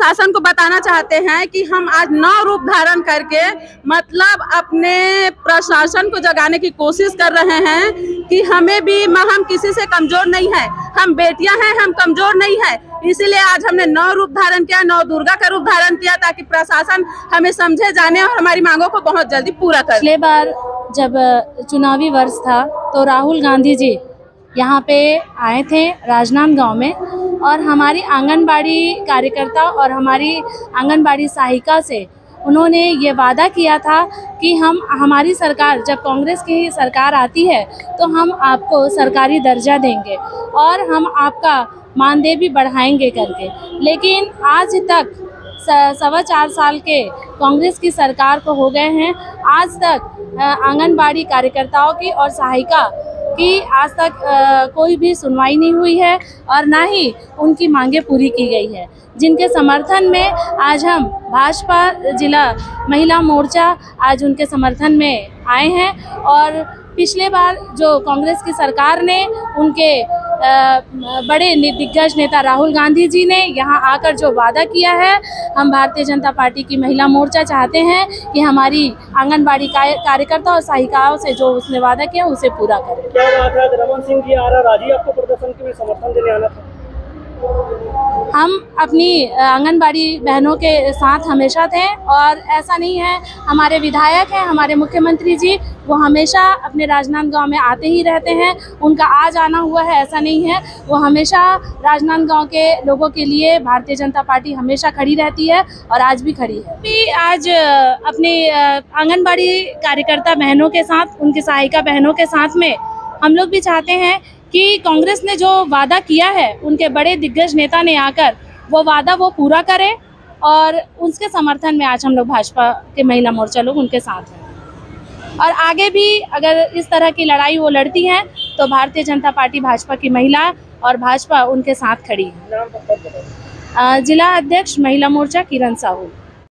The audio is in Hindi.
प्रशासन को बताना चाहते हैं कि हम आज नौ रूप धारण करके मतलब अपने प्रशासन को जगाने की कोशिश कर रहे हैं कि हमें भी हम किसी से कमजोर नहीं है, हम बेटियां हैं, हम कमजोर नहीं है। इसीलिए आज हमने नौ रूप धारण किया, नौ दुर्गा का रूप धारण किया ताकि प्रशासन हमें समझे, जाने और हमारी मांगों को बहुत जल्दी पूरा करे। पिछले बार जब चुनावी वर्ष था तो राहुल गांधी जी यहाँ पे आए थे राजनांदगांव में, और हमारी आंगनबाड़ी कार्यकर्ता और हमारी आंगनबाड़ी सहायिका से उन्होंने ये वादा किया था कि हमारी सरकार, जब कांग्रेस की सरकार आती है तो हम आपको सरकारी दर्जा देंगे और हम आपका मानदेय भी बढ़ाएंगे करके। लेकिन आज तक 4.25 साल के कांग्रेस की सरकार को हो गए हैं, आज तक आंगनबाड़ी कार्यकर्ताओं की और सहायिका की आज तक कोई भी सुनवाई नहीं हुई है और ना ही उनकी मांगें पूरी की गई है, जिनके समर्थन में आज हम भाजपा जिला महिला मोर्चा आज उनके समर्थन में आए हैं। और पिछले बार जो कांग्रेस की सरकार ने उनके बड़े दिग्गज नेता राहुल गांधी जी ने यहाँ आकर जो वादा किया है, हम भारतीय जनता पार्टी की महिला मोर्चा चाहते हैं कि हमारी आंगनबाड़ी कार्यकर्ता और सहायिकाओं से जो उसने वादा किया उसे पूरा करें। क्या बात है, रमन सिंह जी आरा राजी आपको प्रदर्शन के लिए समर्थन देने आना था? हम अपनी आंगनबाड़ी बहनों के साथ हमेशा थे और ऐसा नहीं है, हमारे विधायक हैं, हमारे मुख्यमंत्री जी, वो हमेशा अपने राजनांदगांव में आते ही रहते हैं। उनका आज आना हुआ है ऐसा नहीं है, वो हमेशा राजनांदगांव के लोगों के लिए भारतीय जनता पार्टी हमेशा खड़ी रहती है और आज भी खड़ी है। भी आज अपनी आंगनबाड़ी कार्यकर्ता बहनों के साथ, उनकी सहायिका बहनों के साथ में हम लोग भी चाहते हैं कि कांग्रेस ने जो वादा किया है, उनके बड़े दिग्गज नेता ने आकर वो वादा वो पूरा करे, और उसके समर्थन में आज हम लोग भाजपा के महिला मोर्चा लोग उनके साथ हैं। और आगे भी अगर इस तरह की लड़ाई वो लड़ती हैं तो भारतीय जनता पार्टी भाजपा की महिला और भाजपा उनके साथ खड़ी है। जिला अध्यक्ष महिला मोर्चा किरण साहू।